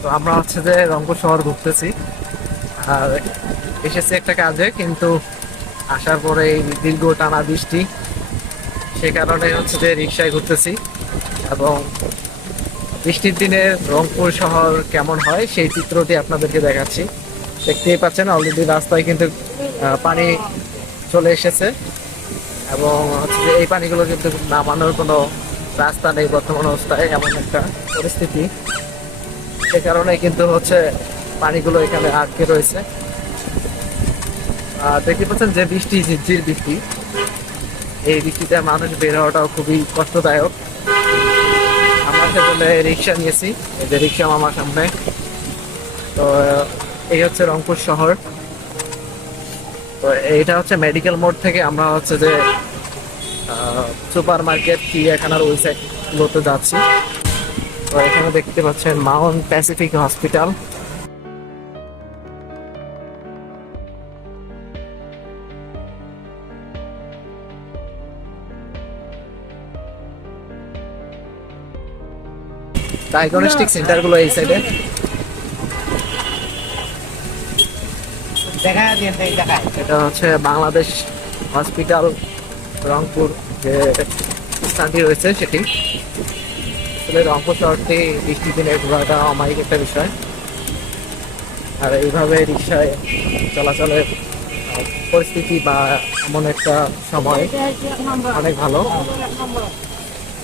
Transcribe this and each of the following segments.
তো আমরা হচ্ছে যে রংপুর শহর ঘুরতেছি, আর এসেছি একটা কাজে, কিন্তু আসার পরে এই দীর্ঘ টানা বৃষ্টি, সে কারণে হচ্ছে যে রিক্সায় ঘুরতেছি। এবং বৃষ্টির দিনে রংপুর শহর কেমন হয় সেই চিত্রটি আপনাদেরকে দেখাচ্ছি। দেখতেই পাচ্ছেন অলরেডি রাস্তায় কিন্তু পানি চলে এসেছে, এবং হচ্ছে যে এই পানিগুলো কিন্তু নামানোর কোনো রাস্তা নেই বর্তমান অবস্থায়, এমন একটা পরিস্থিতি। সে কারণে কিন্তু হচ্ছে পানিগুলো এখানে আটকে রয়েছে। দেখতে পাচ্ছেন যে বৃষ্টি, ঝিরঝির বৃষ্টি, এই বৃষ্টিতে মানুষ বের হওয়াটাও খুবই কষ্টদায়ক। আমরা সেজন্য রিক্সা নিয়েছি, এই যে রিক্সা আমার সামনে। তো এই হচ্ছে রংপুর শহর। তো এইটা হচ্ছে মেডিকেল মোড় থেকে আমরা হচ্ছে যে সুপার মার্কেট, চিড়িয়াখানার ওই সাইড গুলোতে যাচ্ছি। তো এখানে দেখতে পাচ্ছেন Mount Pacific hospital. Diagnostic centre গুলো এই সাইডে। এটা হচ্ছে বাংলাদেশ হসপিটাল রংপুর, যে স্থানটি রয়েছে সেটি। আসলে রংপুর শহরটি বৃষ্টির দিনে ঘোরাটা অমায়িক একটা বিষয়, আর এইভাবে রিক্সায় চলাচলের পরিস্থিতি বা এমন একটা সময় অনেক ভালো।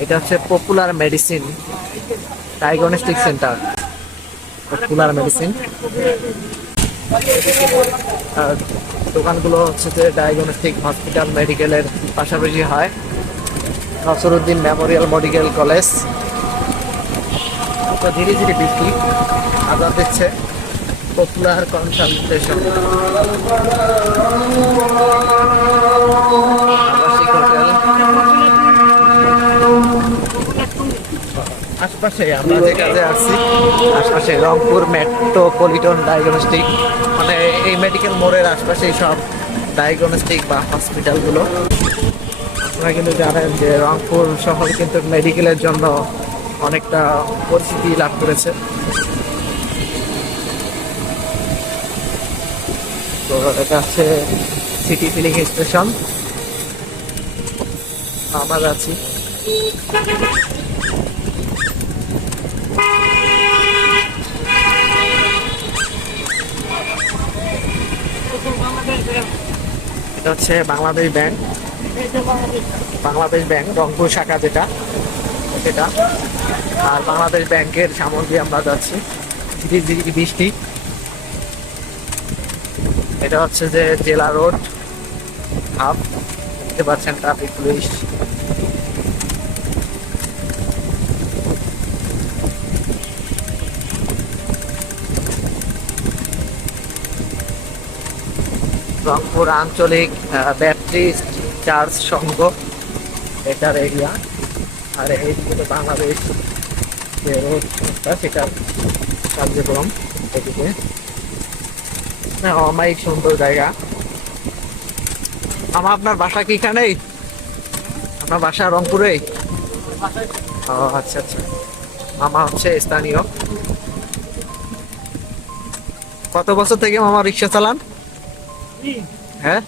এটা হচ্ছে popular medicine diagnostic centre, popular medicine. দোকানগুলো হচ্ছে যে ডায়াগনস্টিক হসপিটাল মেডিকেলের পাশাপাশি হয়। Nasruddin Memorial medical college. তো ধীরে ধীরে বৃষ্টি আদার দিচ্ছে। পপুলার কনসালটেশন আবাসিক হোটেল। আশপাশে আমরা যে কাজে আসছি, আশপাশে রংপুর মেট্রোপলিটন ডায়াগনস্টিক, মানে এই মেডিকেল মোড়ের আশপাশেই সব ডায়াগনস্টিক বা হসপিটালগুলো। আপনারা কিন্তু জানেন যে রংপুর শহর কিন্তু মেডিকেলের জন্য অনেকটা পরিচিতি লাভ করেছে। তো এটা হচ্ছে সিটি ফিলিং স্টেশন, আমরা যাচ্ছি। এটা হচ্ছে বাংলাদেশ ব্যাংক, বাংলাদেশ ব্যাংক রংপুর শাখা যেটা সেটা। আর বাংলাদেশ ব্যাংকের সামনে দিয়ে আমরা যাচ্ছি। ধীরে ধীরে বৃষ্টি। এটা হচ্ছে যে জেলা রোড হাফ, দেখতে পাচ্ছেন ট্রাফিক পুলিশ। রংপুর আঞ্চলিক ব্যাপটিস্ট চার্চ সংঘ এটার এরিয়া। আর এইদিকে বাংলাদেশ যে রোড সংস্থা সেটার কার্যক্রম। এদিকে অমায়িক সুন্দর জায়গা। আপনার বাসা কি এখানেই? আপনার বাসা রংপুরেই? ও আচ্ছা আচ্ছা। মামা হচ্ছে স্থানীয়। কত বছর থেকে মামা রিক্সা চালান? হ্যাঁ,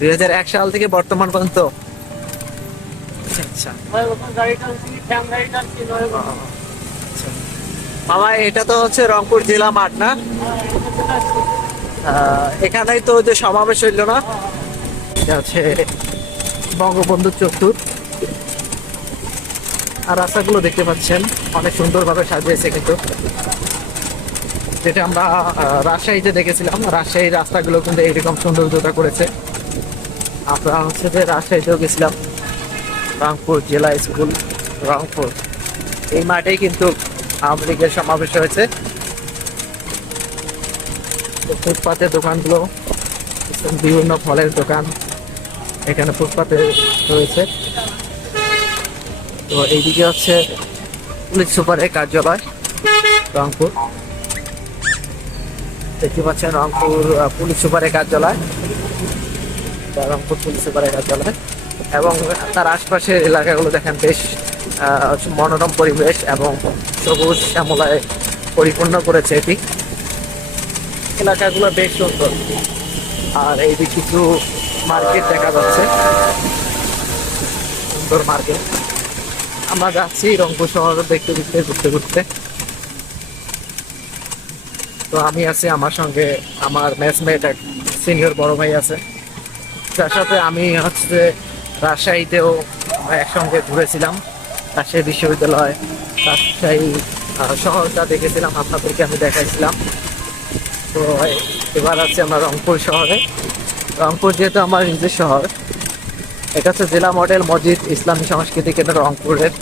2001 সাল থেকে বর্তমান পর্যন্ত। আচ্ছা মামা, এটা তো হচ্ছে রংপুর জেলা মাঠ না? এখানেই তো যে সমাবেশ হইল না, এটা হচ্ছে বঙ্গবন্ধু চত্বর। আর রাস্তাগুলো দেখতে পাচ্ছেন অনেক সুন্দরভাবে সাজিয়েছে, কিন্তু যেটা আমরা রাজশাহীতে দেখেছিলাম, রাজশাহীর রাস্তাগুলো কিন্তু এইরকম সৌন্দর্যতা করেছে। আমরা হচ্ছে যে রাজশাহীতেও গেছিলাম, রংপুর জেলা স্কুল রংপুর, এই মাঠেই কিন্তু আওয়ামী লীগের সমাবেশ হয়েছে। ফুটপাতের দোকানগুলো, বিভিন্ন ফলের দোকান এখানে ফুটপাতে রয়েছে। তো এইদিকে হচ্ছে পুলিশ সুপারের কার্যালয় রংপুর, দেখতে পাচ্ছেন রংপুর পুলিশ সুপারের কার্যালয়, রংপুর পুলিশ সুপারের কার্যালয়। এবং তার আশপাশের এলাকাগুলো দেখেন বেশ মনোরম পরিবেশ এবং সবুজ শ্যামলায় পরিপূর্ণ করেছে এটি। এলাকাগুলো বেশ সুন্দর। আর এই যে কিছু মার্কেট দেখা যাচ্ছে, সুন্দর মার্কেট। আমরা যাচ্ছি রংপুর শহর দেখতে দেখতে, ঘুরতে ঘুরতে। তো আমি আছি, আমার সঙ্গে আমার ম্যাচমেট এক সিনিয়র বড় ভাই আছে, যার সাথে আমি হচ্ছে রাজশাহীতেও একসঙ্গে ঘুরেছিলাম। রাজশাহী বিশ্ববিদ্যালয়, রাজশাহী শহরটা দেখেছিলাম, আপনাদেরকে আমি দেখাইছিলাম। তো এবার আছি আমরা রংপুর শহরে। রংপুর যেহেতু আমার নিজের শহর, এটা হচ্ছে জেলা মডেল মসজিদ ইসলামী সংস্কৃতি কেন্দ্র রংপুরের।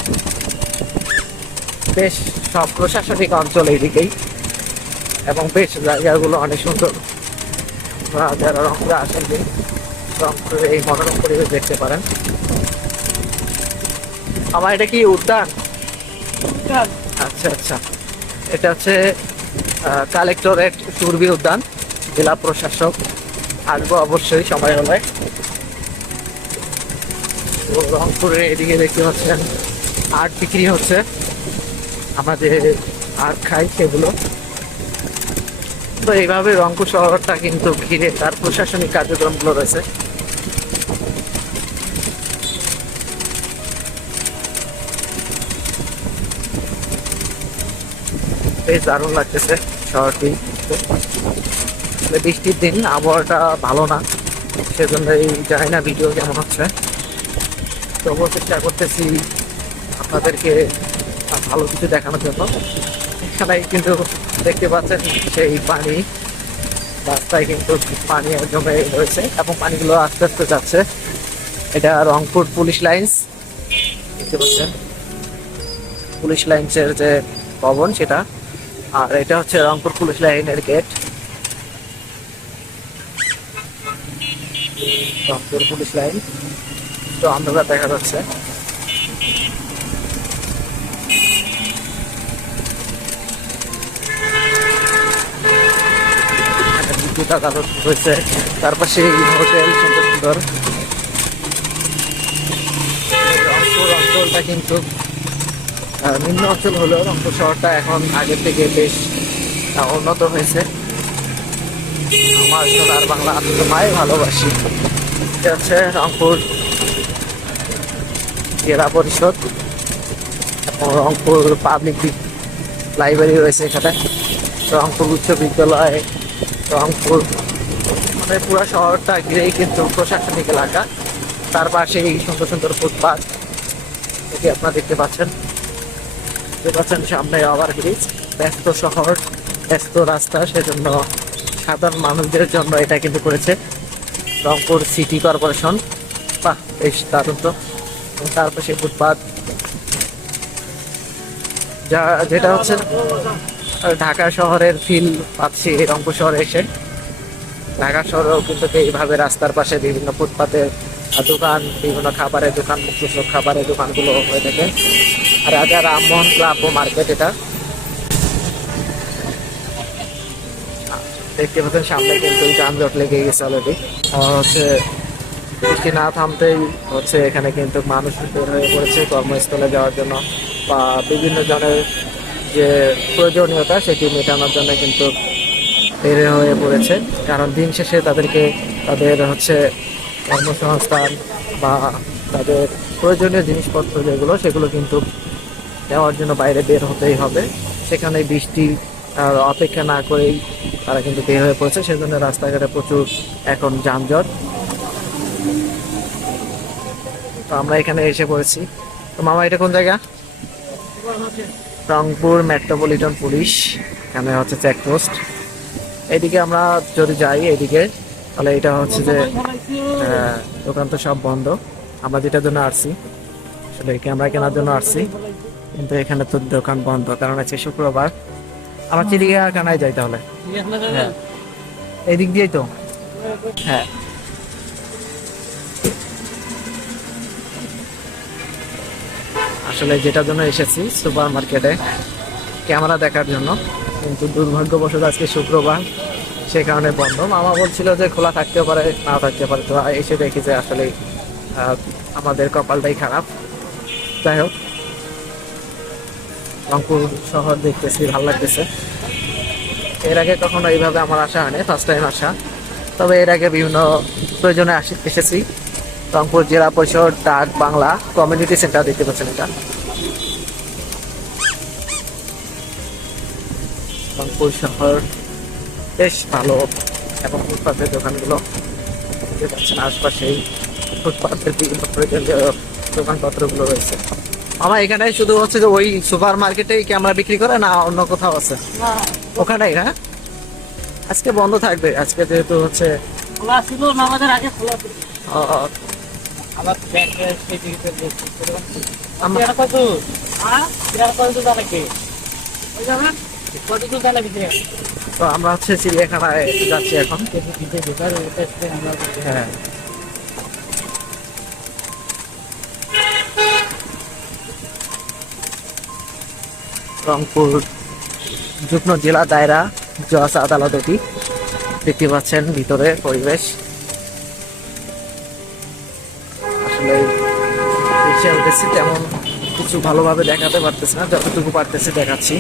বেশ সব প্রশাসনিক অঞ্চল এইদিকেই, এবং বেশ জায়গাগুলো অনেক সুন্দর। যারা রংপুরে আসেন, রংপুরে এই মনোরম পরিবেশ দেখতে পারেন। আমার এটা কি উদ্যান? আচ্ছা আচ্ছা, এটা হচ্ছে কালেক্টরেট সুরভি উদ্যান, জেলা প্রশাসক। আসবো অবশ্যই সময় হলে। তো রংপুরে এদিকে দেখতে পাচ্ছেন আর্ট বিক্রি হচ্ছে, আমাদের আর্ট খাই সেগুলো। তো এইভাবে রংপুর শহরটা কিন্তু ঘিরে তার প্রশাসনিক কার্যক্রমগুলো রয়েছে। বেশ দারুণ লাগতেছে শহরটি। বৃষ্টির দিন, আবহাওয়াটা ভালো না, সেজন্য জানি না ভিডিও কেমন হচ্ছে। তবুও চেষ্টা করতেছি আপনাদেরকে ভালো কিছু দেখানোর জন্য। এখানে কিন্তু দেখতে পাচ্ছেন সেই পানি, রাস্তায় কিন্তু পানি জমে রয়েছে এবং পানিগুলো আস্তে আস্তে যাচ্ছে। এটা রংপুর পুলিশ লাইন্স, দেখতে পাচ্ছেন পুলিশ লাইন্সের যে ভবন সেটা। আর এটা হচ্ছে রংপুর পুলিশ লাইনের গেট, রংপুর পুলিশ লাইন। তো আমরা দেখা যাচ্ছে বিদ্যুৎ আদালত রয়েছে, তার পাশে হোটেল সুন্দর সুন্দর। রংপুর অঞ্চলটা কিন্তু নিম্ন অঞ্চল হলেও রংপুর শহরটা এখন আগের থেকে বেশ উন্নত হয়েছে। আমার সোনার বাংলা আত্মমায় ভালোবাসি। এটা হচ্ছে রংপুর জেলা পরিষদ এবং রংপুর পাবলিক লাইব্রেরি রয়েছে এখানে, রংপুর উচ্চ বিদ্যালয়, রংপুর, মানে পুরো শহরটা ঘিরেই কিন্তু প্রশাসনিক এলাকা। তার পাশে এই সুন্দর সুন্দর ফুটপাথ এটি আপনারা দেখতে পাচ্ছেন। সামনে ওভার ব্রিজ, ব্যস্ত শহর, ব্যস্ত রাস্তা, সেজন্য সাধারণ মানুষদের জন্য এটা কিন্তু করেছে রংপুর সিটি কর্পোরেশন। বাহ, বেশ দারুণ। তো তার পাশে ফুটপাথ, যেটা হচ্ছে ঢাকা শহরের ফিল পাচ্ছি রংপুর শহরে এসে। ঢাকা শহরেও কিন্তু এইভাবে রাস্তার পাশে বিভিন্ন ফুটপাতের দোকান, বিভিন্ন খাবারের দোকান, মুখরোচক খাবারের দোকানগুলো হয়ে থাকে। রাজা রামমোহন ক্লাব ও মার্কেট এটা দেখতে পাচ্ছেন। সামনে কিন্তু যানজট লেগে গেছে অলরেডি। হচ্ছে বৃষ্টি না থামতেই হচ্ছে এখানে কিন্তু মানুষ বের হয়ে পড়েছে কর্মস্থলে যাওয়ার জন্য, বা বিভিন্ন জনের যে প্রয়োজনীয়তা সেটি মেটানোর জন্য কিন্তু বের হয়ে পড়েছে। কারণ দিন শেষে তাদেরকে তাদের হচ্ছে কর্মসংস্থান বা তাদের প্রয়োজনীয় জিনিসপত্র যেগুলো সেগুলো কিন্তু নেওয়ার জন্য বাইরে বের হতেই হবে। সেখানে বৃষ্টি অপেক্ষা না করেই তারা কিন্তু বের হয়ে পড়েছে, সেজন্য রাস্তাঘাটে প্রচুর এখন যানজট। তো আমরা এখানে এসে পড়েছি। তো মামা, এটা কোন জায়গা? রংপুর মেট্রোপলিটন পুলিশ, এখানে হচ্ছে চেকপোস্ট। এইদিকে আমরা যদি যাই এইদিকে, তাহলে এটা হচ্ছে যে দোকান তো সব বন্ধ। আমরা যেটার জন্য আসছি, আসলে ক্যামেরা কেনার জন্য আসছি, কিন্তু এখানে তো দোকান বন্ধ, কারণ আছে শুক্রবার। আমার চিড়িয়াখানায় যাই তাহলে। হ্যাঁ, এই দিক দিয়েই তো। হ্যাঁ, আসলে যেটার জন্য এসেছি সুপার মার্কেটে ক্যামেরা দেখার জন্য, কিন্তু দুর্ভাগ্যবশত আজকে শুক্রবার, সে কারণে বন্ধ। মামা বলছিল যে খোলা থাকতে পারে, না থাকতে পারে। তো এসে দেখি যে আসলে আমাদের কপালটাই খারাপ। যাই হোক, রংপুর শহর দেখতেছি, ভালো লাগতেছে। এর আগে কখনো এইভাবে আমার আসা হয়নি, ফার্স্ট টাইম আসা। তবে এর আগে বিভিন্ন প্রয়োজনে এসেছি। রংপুর জেলা পরিষদ ডাক বাংলা কমিউনিটি সেন্টার দেখতে পাচ্ছেন, এটা রংপুর শহর বেশ ভালো, এবং ফুটপাতের দোকানগুলো দেখতে পাচ্ছেন আশপাশেই ফুটপাতের বিভিন্ন প্রয়োজনীয় দোকানপত্রগুলো রয়েছে। আমার এখানে শুধু হচ্ছে যে ওই সুপার মার্কেটেই ক্যামেরা বিক্রি করে, না অন্য কোথাও আছে? ওখানেই না, আজকে বন্ধ থাকবে, আজকে যেহেতু হচ্ছে খোলা ছিল নামাজের আগে খোলা ছিল। আবার আমরা কত নাকি ওই যাবেন কত দূর নাকি? তো আমরা হচ্ছে চিড়িয়াখানায় যাচ্ছি এখন। হ্যাঁ, রংপুর যুগ্ম জেলা দায়রা জজ আদালত এটি, দেখতে পাচ্ছেন ভিতরে পরিবেশ। আসলে এসে উঠেছি, তেমন কিছু ভালোভাবে দেখাতে পারতেছি না, যতটুকু পারতেছি দেখাচ্ছি।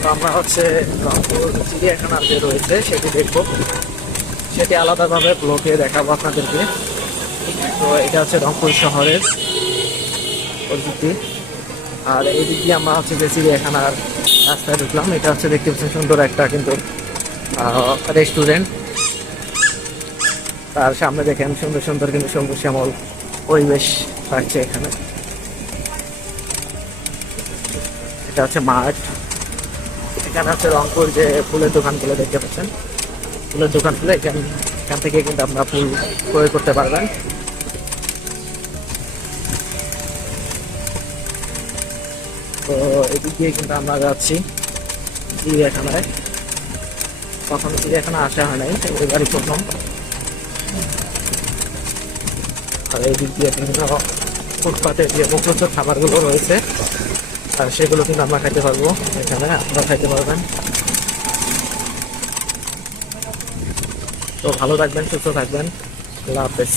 তো আমরা হচ্ছে রংপুর চিড়িয়াখানা যে রয়েছে সেটি দেখবো, সেটি আলাদাভাবে ব্লগে দেখাবো আপনাদেরকে। তো এটা হচ্ছে রংপুর শহরের পরিচিতি। আর এই দিক দিয়ে আমরা হচ্ছে যে চিড়িয়াখানার রাস্তায় ঢুকলাম। এটা হচ্ছে দেখতে পাচ্ছেন সুন্দর একটা কিন্তু রেস্টুরেন্ট। তার সামনে দেখেন সুন্দর সুন্দর কিন্তু সবুজ শ্যামল পরিবেশ থাকছে এখানে। এটা হচ্ছে মাঠ। এখানে হচ্ছে রংপুর যে ফুলের দোকানগুলো দেখতে পাচ্ছেন, ফুলের দোকানগুলো এখান থেকে কিন্তু আপনারা ফুল ক্রয় করতে পারবেন। তো এদিক দিয়ে কিন্তু আমরা যাচ্ছি চিড়িয়াখানায়। কখনো চিড়িয়াখানা আসা হয় নাই, এবারই প্রথম। আর এই দিক দিয়ে বিভিন্ন ফুটপাতে যে মুখরোচক খাবারগুলো রয়েছে, আর সেগুলো কিন্তু আমরা খাইতে পারবো, এখানে আপনারা খাইতে পারবেন। তো ভালো থাকবেন, সুস্থ থাকবেন, আল্লাহ হাফেজ।